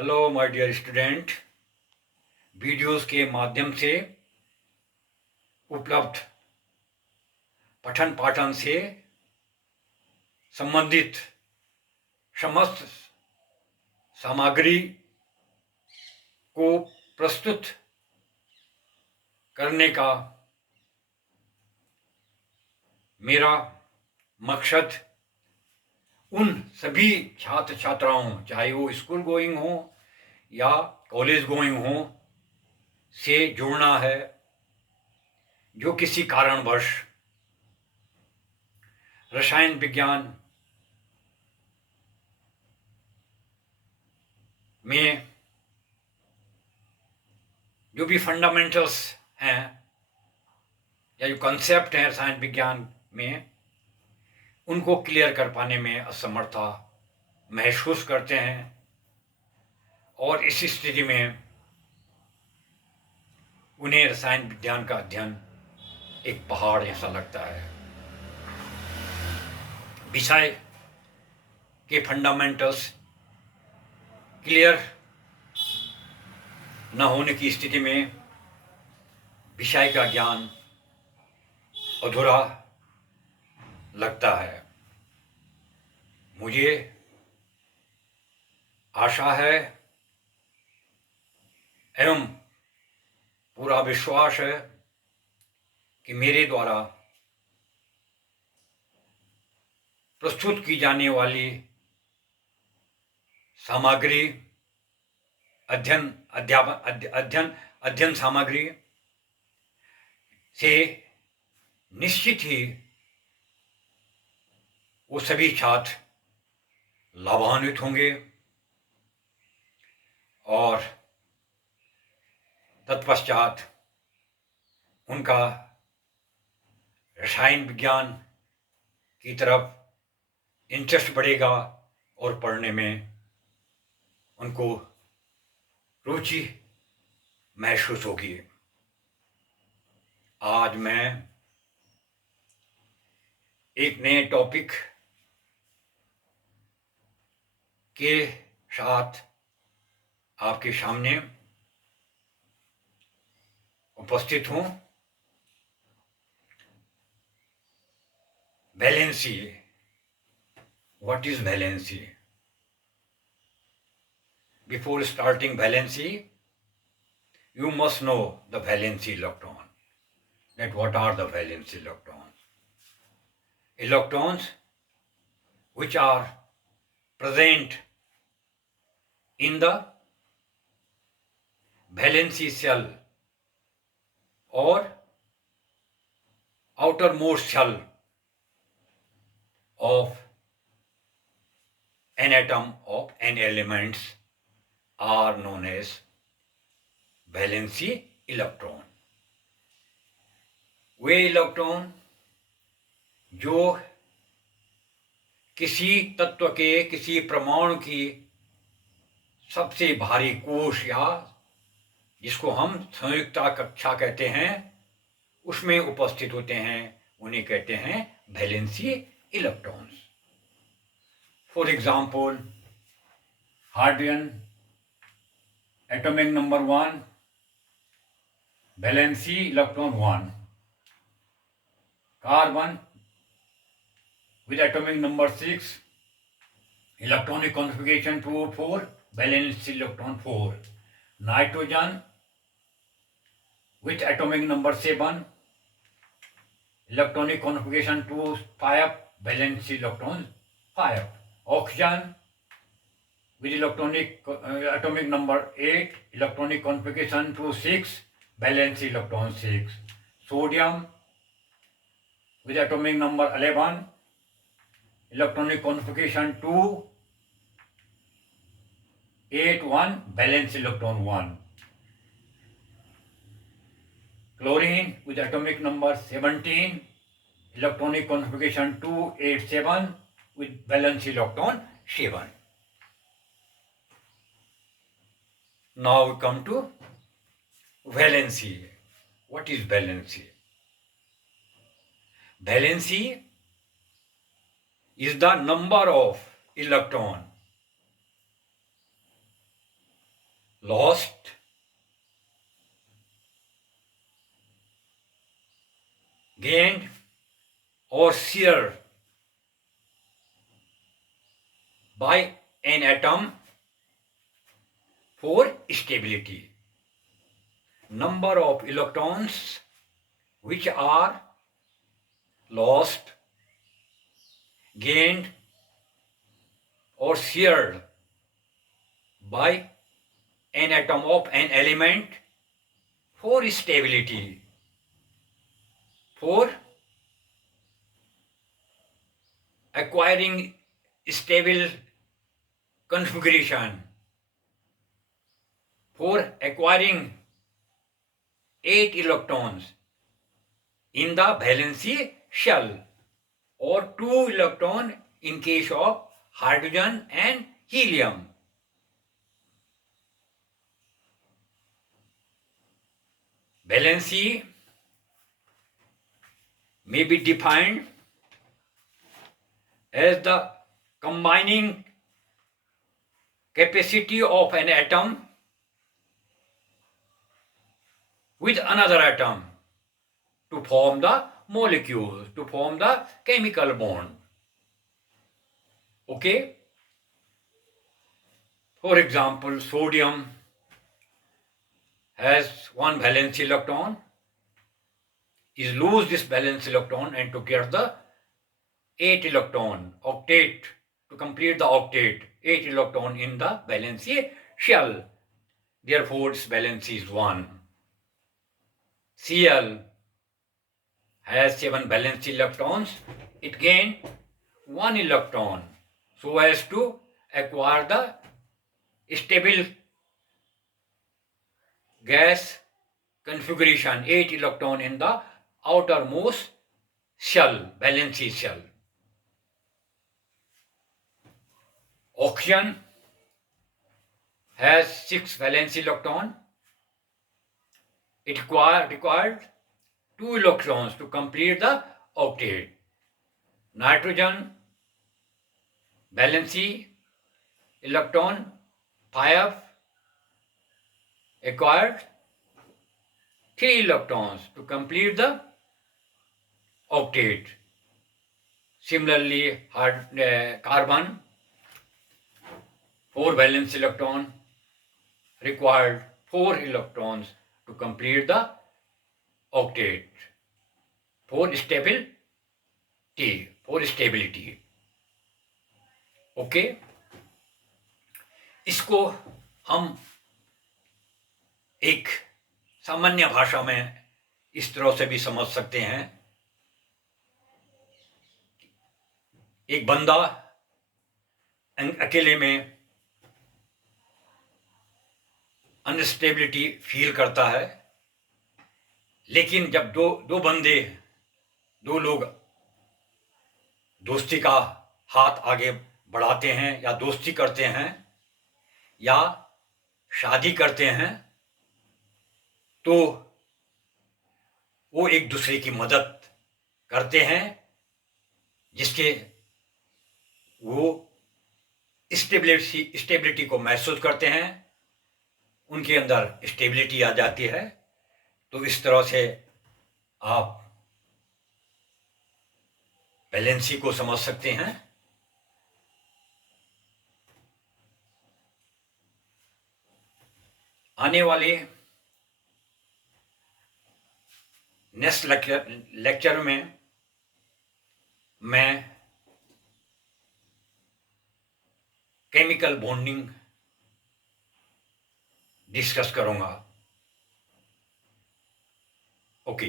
Hello my dear student. Videos के माध्यम से उपलब्ध पठन पाठन से संबंधित समस्त सामग्री को प्रस्तुत करने का मेरा मकसद उन सभी छात्र छात्राओं, चाहे वो स्कूल गोइंग हो या कॉलेज गोइंग हो, से जुड़ना है जो किसी कारणवश रसायन विज्ञान में जो भी फंडामेंटल्स हैं या जो कंसेप्ट हैं रसायन विज्ञान में, उनको क्लियर कर पाने में असमर्थता महसूस करते हैं। और इस स्थिति में उन्हें रसायन विज्ञान का अध्ययन एक पहाड़ जैसा लगता है। विषय के फंडामेंटल्स क्लियर न होने की स्थिति में विषय का ज्ञान अधूरा लगता है। मुझे आशा है एवं पूरा विश्वास है कि मेरे द्वारा प्रस्तुत की जाने वाली सामग्री अध्ययन सामग्री से निश्चित ही वो सभी छात्र लाभान्वित होंगे और तत्पश्चात उनका रसायन विज्ञान की तरफ इंटरेस्ट बढ़ेगा और पढ़ने में उनको रुचि महसूस होगी। आज मैं एक नए टॉपिक के साथ आपके सामने उपस्थित हूं। Valency. What is valency? Before starting valency, you must know the valency electron. That what are the valency electrons? Electrons which are present in the valency shell or outermost shell of an atom of n elements are known as valency electron. वे इलेक्ट्रॉन जो किसी तत्व के, किसी परमाणु की सबसे भारी कोश या जिसको हम संयुक्ता कक्षा कहते हैं, उसमें उपस्थित होते हैं, उन्हें कहते हैं valency electrons. For example, hydrogen atomic number 1, valency electron 1. Carbon with atomic number 6, electronic configuration 2O4, valency electron 4. Nitrogen with atomic number 7, electronic configuration 2O5, valency electron 5. Oxygen with atomic number 8, electronic configuration 2,6, valence electron 6. Sodium with atomic number 11, electronic configuration 2, 8, 1, valence electron 1. Chlorine with atomic number 17, electronic configuration 2, 8, 7, with valence electron 7. Now we come to valency. What is valency? Valency is the number of electron lost, gained, or shared by an atom for stability. Number of electrons which are lost, gained, or shared by an atom of an element for stability, for acquiring stable configuration, for acquiring 8 electrons in the valency shell, or 2 electron in case of hydrogen and helium. Valency may be defined as the combining capacity of an atom with another atom to form the molecule, to form the chemical bond. Okay? For example, sodium has one valence electron, is lose this valence electron and to get the 8 electron octet, to complete the octet, 8 electron in the valency shell. Therefore, its valency is 1. Cl has 7 valence electrons. It gained 1 electron so as to acquire the stable gas configuration, 8 electron in the outermost shell, valency shell. Oxygen has 6 valence electron. It required 2 electrons to complete the octet. Nitrogen valency electron 5, acquired 3 electrons to complete the octet. Similarly, carbon 4 valence electron, required 4 electrons to complete the octet for stability. Okay, इसको हम एक सामान्य भाषा में इस तरह से भी समझ सकते हैं। एक बंदा अकेले में अनस्टेबिलिटी फील करता है, लेकिन जब दो लोग दोस्ती का हाथ आगे बढ़ाते हैं या दोस्ती करते हैं या शादी करते हैं, तो वो एक दूसरे की मदद करते हैं, जिसके वो स्टेबिलिटी को महसूस करते हैं, उनके अंदर स्टेबिलिटी आ जाती है। तो इस तरह से आप वैलेंसी को समझ सकते हैं। आने वाले नेक्स्ट लेक्चर में मैं केमिकल बॉन्डिंग डिस्कस करूंगा। ओके।